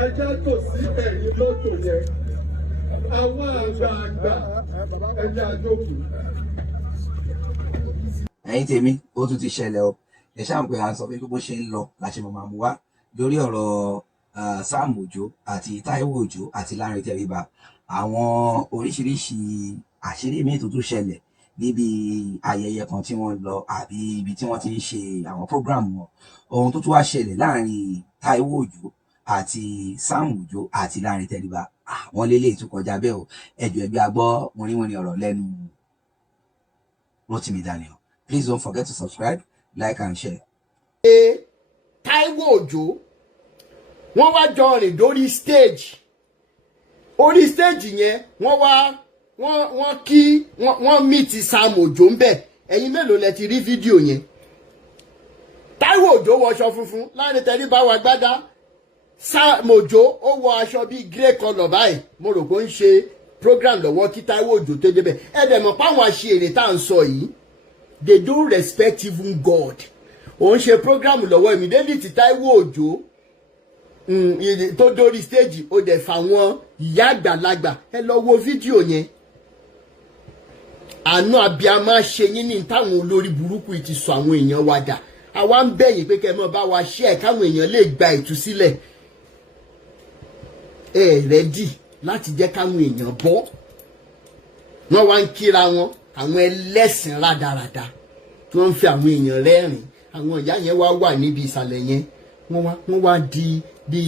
ẹjẹ́ tò sí ẹ̀yìn mọ́tò yẹn àwọn àgbààgbà ẹjẹ́ àjòkù. ẹ̀yin tèmi ó tún ti ṣẹlẹ̀ o ẹ ṣáà ń pè à ń sọ pé bó ṣe ń lọ láṣẹ mọ̀ mú wá lórí ọ̀rọ̀ Sam Ojo àti Taiwo Ojo àti Lanre Teriba àwọn oríṣiríṣi àṣírí míì tó tún ṣẹlẹ̀ níbi ayẹyẹ kan tí wọ́n lọ àbí ibi tí wọ́n ti ń ṣe àwọn program wọn ohun tó tún wá ṣẹlẹ̀ láàrin Taiwo Ojo àti Sam Ojo àti Lanre Teriba àwọn lélẹ̀ tó kọjá bẹ́ẹ̀ o ẹjọ́ ẹgbẹ́ agbọ́ wọnìwọnì ọ̀rọ̀ lẹ́nu Rotimi Daniel. Please don't forget to subscribe, like and share. Taiwo Ojo wọ́n wá jọ rìn dórí stage orí stage yẹn wọ́n meet Sam Ojo ń bẹ̀ ẹ̀yin mélòó lẹ ti rí fídíò yẹn. Taiwo Ojo wọ aṣọ funfun Lanre Teriba wọ agbádá Sam Ojo ó wọ aṣọ bíi grey colour báyìí mo rò pé ó ń ṣe program lọ́wọ́ kí Taiwo Ojo tó débẹ̀ ẹ dẹ̀ mọ̀ páwọn àṣìírè tá à ń sọ yìí they don't respect even God ó ń ṣe program lọ́wọ́ immediately tí Taiwo Ojo tó dórí stage ó dẹ̀ fà wọ́n ìyá àgbàlagbà ẹ lọ wo fídíò yẹn àánú abiyamọ ṣe yín ní táwọn olórí burúkú ti sọ àwọn èèyàn wa dà àwa ń bẹ̀yìn pé kẹ́ mọ́ bá wa ṣe ẹ̀ káwọn èèyàn lè gba ìtúsílẹ̀ ẹ rẹ́dì láti jẹ́ káwọn èèyàn bọ́ wọ́n wá ń kíra wọn àwọn ẹlẹ́sìn rádaràda tí wọ́n ń fi àwọn èèyàn rẹ́rìn àwọn ìyá yẹn wá wà níbi ìsàlẹ̀ yẹn wọ́n wá di bí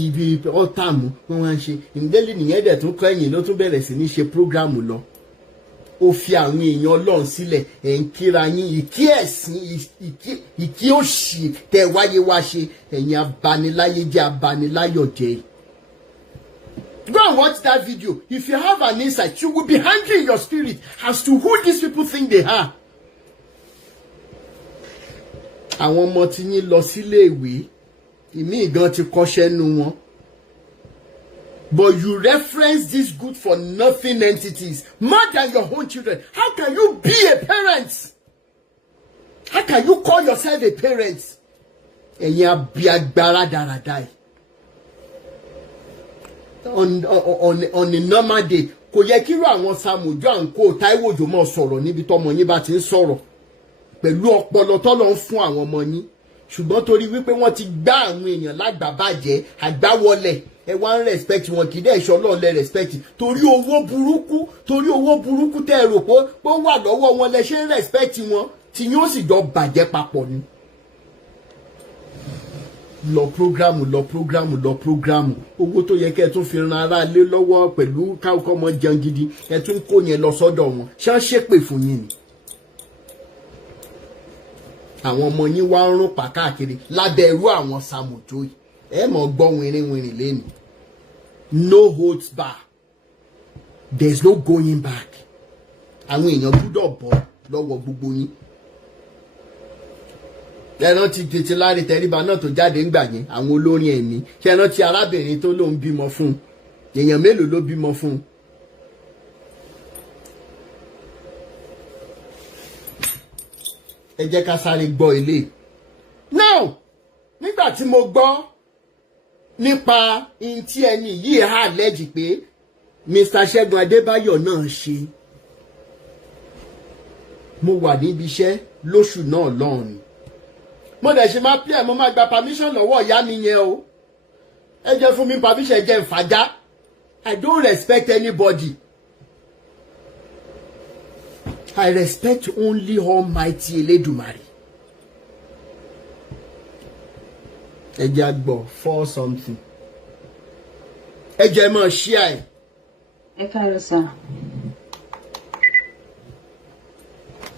ọ́tàmù wọ́n wá ń ṣe ìdílé nìyẹn dẹ̀ tún kọ́ ẹ̀yìn ló tún bẹ̀rẹ̀ sí ní ṣe prógráàmù lọ ó fi àwọn èèyàn Ọlọ́run sílẹ̀ ẹ̀ ń kíra yín ìkí ẹ̀sìn ìkí òṣì tẹ̀ wáyé wá ṣe ẹ̀yin abaniláyé jẹ́ abaniláyọ̀ jẹ́. Go and watch that video. If you have an insight, you will be angry in your spirit as to who these people think they are. Àwọn ọmọ tí yín lọ sílé ìwé ìmí gan ti kọ́ṣẹ́ nu wọn. But you reference these good for nothing entities more than your own children. How can you be a parent? How can you call yourself a parent? Ẹ̀yin abiagbara dáradára yìí. On a normal day kò yẹ kí irú àwọn Sam Ojo àǹkó Taiwo Ojo mọ́ sọ̀rọ̀ níbi tọ́mọ yín bá ti ń sọ̀rọ̀ pẹ̀lú ọpọlọ tọ́lọ́ ń fún àwọn ọmọ yín ṣùgbọ́n torí wípé wọ́n ti gbá àwọn èèyàn lágbàbàjẹ́ àgbáwọlẹ̀ ẹ wá ń respect wọn kì í dẹ̀ ṣọ́ lọ́ọ̀ lẹ́ respect torí owó burúkú tẹ́ ẹ rò pé ó wà lọ́wọ́ wọn lẹ ṣe ń respect wọn tí yóò sì jọ bàjẹ́ papọ̀ ni. lọ programu owó tó yẹ kẹ́ ẹ tún fi ran ara lé lọ́wọ́ pẹ̀lú káwọ́ ọmọ jẹun gidi ẹ tún kó yẹn lọ sọ́dọ̀ wọn ṣé wọ́n ṣépè fún yín ni. àwọn ọmọ yín wá ń rún pa káàkiri lábẹ́ irú àwọn Sam Ojo yìí ẹ mọ̀ gbọ́ wìnrìnwìnrìn lẹ́nu no holds back there is no going back àwọn èèyàn gbúdọ̀ bọ́ lọ́wọ́ gbogbo yín. ẹran ti tètè Lanre Teriba náà tó jáde ńgbà yẹn àwọn olórin ẹ̀mí ṣe ẹran ti arábìnrin tó lóun bímọ fún un èèyàn mélòó ló bímọ fún un. ẹ jẹ́ ká sáré gbọ́ ilé. now nígbà tí mo gbọ́ nípa in tí ẹni yìí hà lẹ́jì pé Mr. Ṣẹ́gun Adébáyọ̀ náà ṣe mo wà níbi iṣẹ́ lóṣù náà lọ́rùn mo dẹ̀ ṣe máa play mo máa gba permission lọ́wọ́ ìyá mi yẹn o ẹ jẹ́ fún mi permission jẹ́ ìfàjá I don't respect anybody. I respect only Almighty Elédùmarè. Ẹ jẹ́ àgbọ̀ for something. Ẹ jẹ́ mọ̀ share. Ẹ káàárọ̀ sir.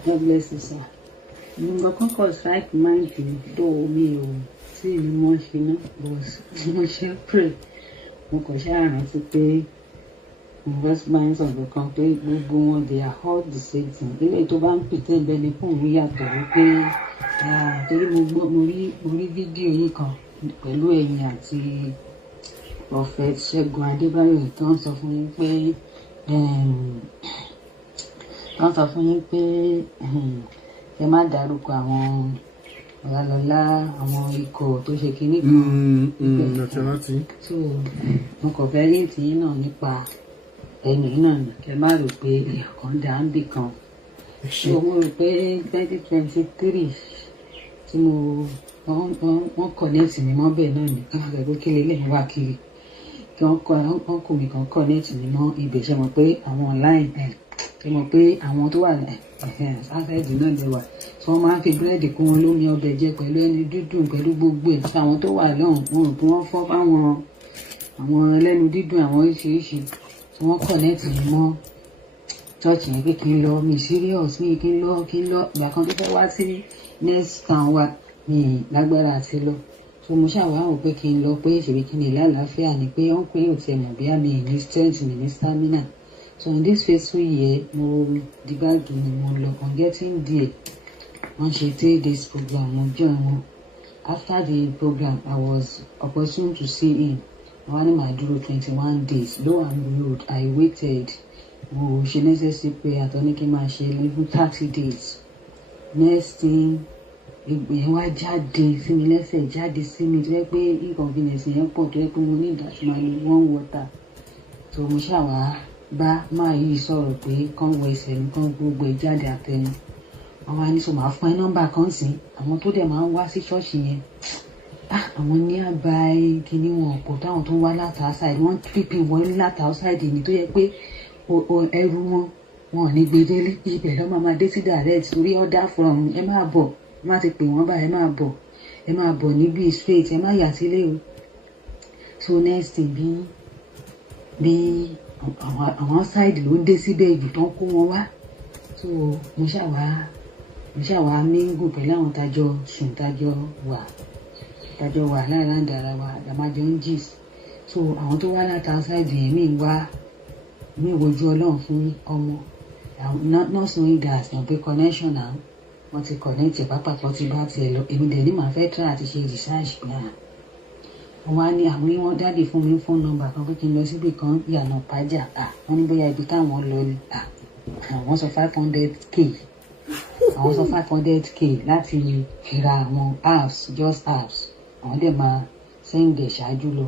God bless you sir. Mo kàn kọ́ strike mind mi tó mi ò tí ì mọ̀ ṣe náà but mo ṣe pray. Mo kàn ṣe àrántí pé investments of the company gbogbo wọn they are all the same thing. Ilé tó bá ń pètè bẹ́ẹ̀ ni fún mi yàtọ̀ wípé torí mo rí fídíò yìí kan pẹ̀lú ẹ̀yin àti Prophet Ṣẹ́gun Adébáyọ̀ tó ń sọ fún yín pé ẹ má dárúkọ àwọn ọ̀la lọ́la àwọn ikọ̀ tó ṣe kinní kan. So mo kàn fẹ́ rí ìtì náà nípa ẹni náà ni kẹ má rò pé èèyàn kan dá ń bì kan. So mo rò pé 2023 tí wọ́n connect mi mọ́ bẹ́ẹ̀ náà ni káwọn akẹ́kọ̀ọ́ kí lélẹ̀ wá kiri kí wọ́n kò mí kan connect mi mọ́ ibẹ̀ ṣe mọ̀ pé àwọn online ṣe mọ̀ pé àwọn tó wà sáfẹ́ẹ̀dì náà lè wà tí wọ́n máa ń fi búrẹ́dì kún wọn lómi ọbẹ̀ jẹ pẹ̀lú ẹni dídùn pẹ̀lú gbogbo ẹ̀ fún àwọn tó wà lọ́hùn wọn rò pé wọ́n fọ́ fáwọn àwọn ẹlẹ́nu dídùn àwọn oríṣiríṣi tí wọ́n connect mi mọ́ church yẹn pé kí n lọ mi serious mi kí n lọ ìgbà kan tó fẹ́ wá sí next town wa mi lágbára àti lọ so mo ṣàwáwò pé kí n lọ pé ṣèbí kí n lè lálàáfíà ni pé ó ń pè òtí ẹ̀mọ̀ bí àmì ní strength mi ní stamina so in this faithful year mo di báàgì ni mo lọ on getting there wọ́n ṣe 3 days program mo join wọn after the program I was opportune to see him wọ́n ní màá dúró 21 days low and behold I waited mo ṣe necessary prayer tó ní kí n máa ṣe level 30 days next thing ìgbìyànjú wá jáde sí mi lẹ́sẹ̀ jáde sí mi tó yẹ pé inconvenience yẹn pọ̀ tó yẹ pé mo ní ìdásùnmọ́ ní warm water tó mo ṣàwá bá máa yí sọ̀rọ̀ pé kán wọ ẹsẹ̀ mi kán gbogbo ẹ̀ jáde àtẹnu àwọn á ní sọ máa fún ẹ nọ́mbà kan sí àwọn tó dẹ̀ máa ń wá sí ṣọ́ọ̀ṣì yẹn àwọn ní àbáyé kíní wọn ọ̀pọ̀ táwọn tó ń wá láti outside wọ́n pípín wọlé láti outside ni tó yẹ pé ẹrú wọn ò ní gbé délé ibẹ̀ lọ́ máa dé sí direct torí order from ẹ máa bọ̀ má ti pè wọ́n báyìí ẹ máa bọ̀ níbí straight ẹ má yà sílé o so next thing bí àwọn side ló ń dé síbẹ̀ ìbù tán kó wọn wá so mo ṣàwá mingle pẹ̀lú àwọn tájọ sùn tájọ wà láàrin dára wa àmàjọ ń gist so àwọn tó wá láti outside yẹn mi wojú ọlọ́run fún ọmọ nọ́ọ̀sì ní gas náà pé connection náà wọ́n ti connect pápákọ̀ ti bá tiẹ̀ lọ èmi dẹ̀ ní màá fẹ́ try àti ṣe research náà wọ́n á ní àwọn wọn dáàdì fún mi phone number kan pé kí n lọ síbi kan ìyànà pàjá wọ́n ní bóyá ibi táwọn lọ ni àwọn sọ 500k àwọn sọ 500k láti fi ra àwọn apps just apps àwọn dẹ̀ máa send ẹ̀ ṣáájú lọ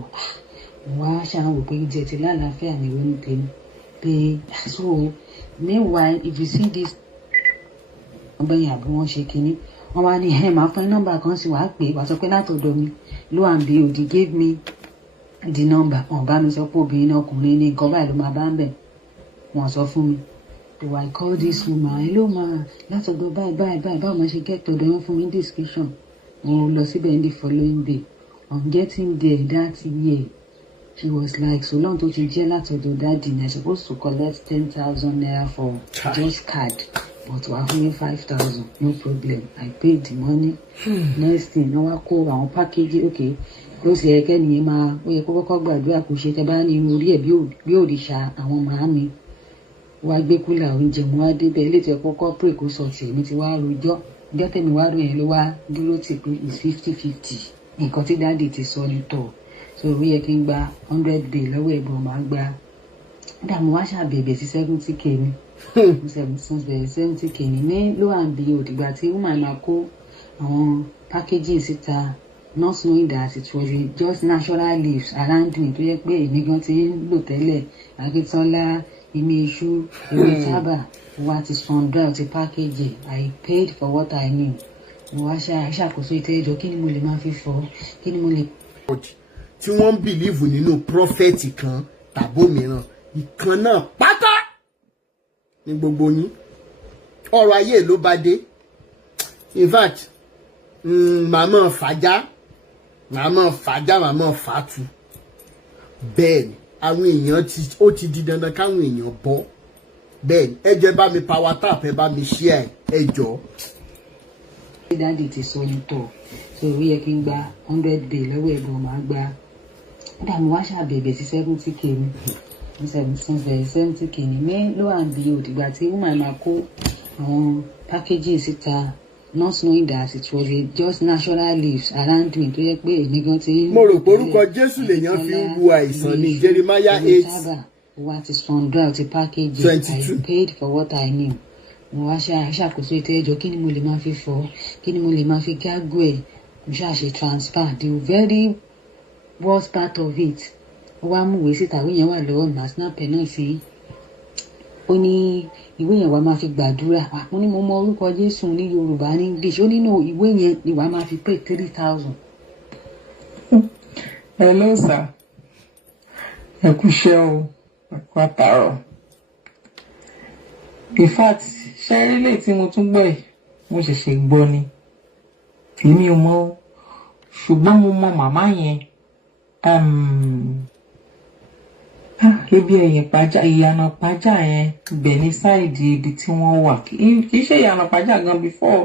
wọ́n á ṣàwò pé jẹ́ ti lálàáfíà ní wọ́n tẹ̀lé pé so meanwhile if you see this ọgbẹ́yìn àbí wọ́n ṣe kinní wọ́n wá ní máa fún nọ́mbà kan sí wàá pè wàá sọ pé látọ̀dọ̀ mi lo and behold he gave me the number wọ́n bá mi sọ pé obìnrin náà ọkùnrin ní nǹkan báyìí ló máa bá ń bẹ̀ wọ́n sọ fún mi so I call this woman hello ma látọ̀dọ̀ báyìí báwo máa ṣe get ọ̀dọ̀ yẹn fún mi description mo lọ síbẹ̀ ní the following day on getting there that year she was like so long tó ti jẹ́ látọ̀dọ̀ daddy na I supposed to collect 10,000 naira for just card but wàá fún mi 5,000 no problem I paid the money next thing wọ́n wá kó àwọn package okay ló sì yẹ kẹ́niyẹn máa ó yẹ kó kọ́kọ́ gbàdúrà kó ṣe tẹ́ bá ní irun orí ẹ̀ bí òrìṣà àwọn màámi wá gbé kúlà oúnjẹ mo wá débẹ̀ ilé tí ẹ kọ́kọ́ pray kó sọ tèmi ti wá rojọ́ gẹ́tẹ̀mí wá ròyìn ló wá dúró tì pé it's 50-50 nǹkan tí dáàdì ti sọ ní tọ̀ so ó yẹ kí n gba 100 bay lọ́wọ́ ẹ̀gbọ́n máa gba dààmú wá ṣàbẹ̀bẹ̀ sí 70k ni 70k ni ní ló à ń bi òdìgbà tí woman máa kó àwọn packaging síta not knowing that it was just natural leaves around me tó yẹ pé èmi gan ti ń lò tẹ́lẹ̀ akíntọ́lá ìmí iṣu ìwé tábà wá ti sun dry ti package I paid for what I knew mo wá ṣàkóso ìtẹ́jọ́ kí ni mo lè máa fi fọ́ kí ni mo lè. tí wọ́n ń bìlíìfù nínú prọfẹ̀tì kan tàbó mìíràn ìkan náà pátá ní gbogbo yín ọ̀rọ̀ ayé ló bá dé in fact màmá fàájà màmá fàátù bẹ́ẹ̀ ni àwọn èèyàn ó ti di dandan káwọn èèyàn bọ́ bẹ́ẹ̀ ni ẹ jẹ́ bá mi power tap ẹ bá mi share ẹ jọ̀ọ́. dáàdì ti sọ ní tọ̀ so ó yẹ kí n gba 100 bay lọ́wọ́ ẹ̀gbọ́n máa gba dààmú wá ṣàbẹ̀bẹ̀ sí 70k ni 70k ni ní ló à ń bi òdìgbà tí woman máa kó àwọn packaging síta not knowing that it was just natural leaves around me tó yẹ pé èmi gan ti. mo rò pé orúkọ Jésù lèèyàn fi ń wu àìsàn ní Jeremiah 8 wá ti sun dry ti package 22. I paid for what I knew mo wá ṣàkóso ètò ẹjọ́ kí ni mo lè máa fi fọ kí ni mo lè máa fi gágó ẹ̀ mo ṣàṣe transfer the very worst part of it ó wá mú ìwé síta ìwé yẹn wà lọ́wọ́ mi snap ẹ̀ náà sí ó ní ìwé yẹn wàá máa fi gbàdúrà mo ní mo mọ orúkọ Jésù ní Yorùbá ní English ó nínú ìwé yẹn ni wàá máa fi pay 3,000. Hello sir, ẹ kú iṣẹ́ o, ẹ kú àtàárọ̀. In fact ṣẹ́rí lè tí mo tún gbọ́ ẹ̀ mo ṣẹ̀ṣẹ̀ gbọ́ ni èmi ò mọ̀ ṣùgbọ́n mo mọ màmá yẹn ibi ẹ̀yìn pàjá ìyànà pàjá yẹn ibẹ̀ ní sáìdì ibi tí wọ́n wà kì í ṣe ìyànà pàjá gan before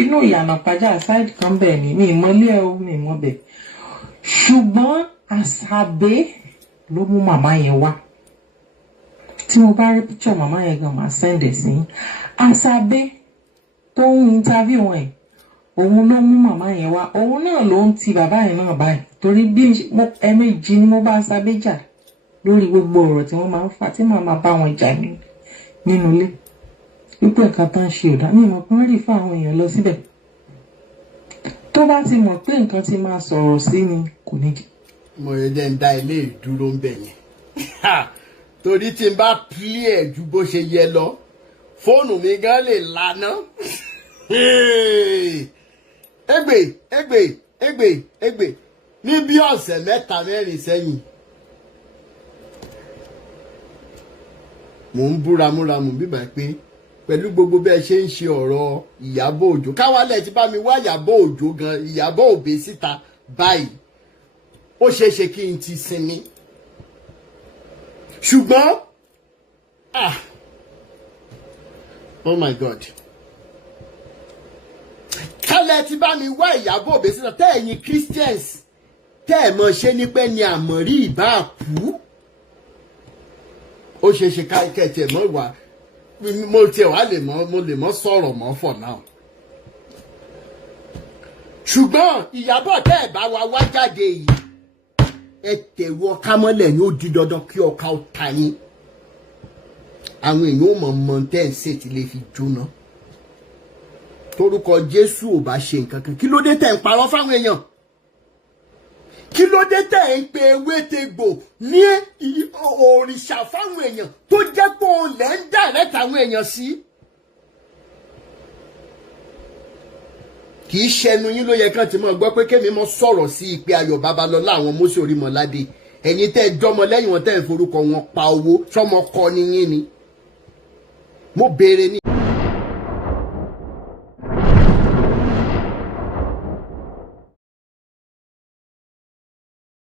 inú ìyànà pàjá sáìdì kan bẹ̀ ni mi ìmọ̀lé ẹ̀ o mi ìmọ̀ bẹ̀ ṣùgbọ́n Àṣàbẹ́ ló mú màmá yẹn wá tí mo bá rí picture màmá yẹn gan máa send ẹ̀ sí Àṣàbẹ́ tó ń interview ẹ̀ òun ló mú màmá yẹn wá òun náà ló ń ti bàbá yẹn náà báyìí torí bí ẹ̀ẹ̀mejì ni mo bá Àṣàbẹ́ jà lórí gbogbo ọ̀rọ̀ tí wọ́n máa ń fà tí màá máa bá wọn jà nínú ilé wípé nǹkan tó ń ṣe ò dá mi mọ̀ pé wọ́n rí fún àwọn èèyàn lọ síbẹ̀ tó bá ti mọ̀ pé nǹkan ti máa sọ̀rọ̀ sí ni kò ní jẹ́. mo yẹ jẹ́ ń dá ilé ìdúró ń bẹ̀ yẹn torí tí n bá pílí ẹ̀ ju bó ṣe yẹ lọ fóònù mi gan lè lànà égbè ní bí ọ̀sẹ̀ 3-4 sẹ́yìn mò ń búramúramù bíbá pé pẹ̀lú gbogbo bí ẹ ṣe ń ṣe ọ̀rọ̀ Ìyábọ̀ Òjó káwálẹ̀ ti bá mi wá Ìyábọ̀ Òjó gan Ìyábọ̀ Òbé síta báyìí ó ṣeé ṣe kí n ti sinmi ṣùgbọ́n oh my God kálẹ̀ ti bá mi wá Ìyábọ̀ Òbé síta tẹ́ ẹ̀yin Christians tẹ́ ẹ̀ mọ̀ ṣe ní pẹ́ ni àmọ̀rí ìbá kú ó ṣeé ṣe kẹ́ẹ̀tì ẹ̀ mọ́ wà mo tiẹ̀ wá mo lè mọ́ sọ̀rọ̀ mọ́ for now ṣùgbọ́n Ìyábọ̀ tẹ́ ẹ̀ bá wa wá jáde yìí ẹ tẹ̀rù ọká mọ́lẹ̀ ni ó di dandan kí ọká ó ta yín àwọn èèyàn ò mọ̀ mọ́ tẹ́ ẹ̀ ṣe ti lè fi jóná torúkọ Jésù ò bá ṣe nǹkan kan kí ló dé tẹ̀ ń parọ́ fáwọn èèyàn kí ló dé tẹ̀ ń pe ewétegbò ní òrìṣà fáwọn èèyàn tó jẹ́ pé òun lẹ́ ń direct àwọn èèyàn sí. kì í ṣẹnu yín ló yẹ kán ti mọ̀ gbọ́ pé kémi mọ́ sọ̀rọ̀ sí ìpè Ayọ̀ Babalọ́lá àwọn Mósè Orímọládé ẹ̀yin tẹ́ ẹ jọmọ lẹ́yìn wọn tẹ́ ẹ forúkọ wọn pa owó sọmọ kọ ni yín ni mo béèrè ní.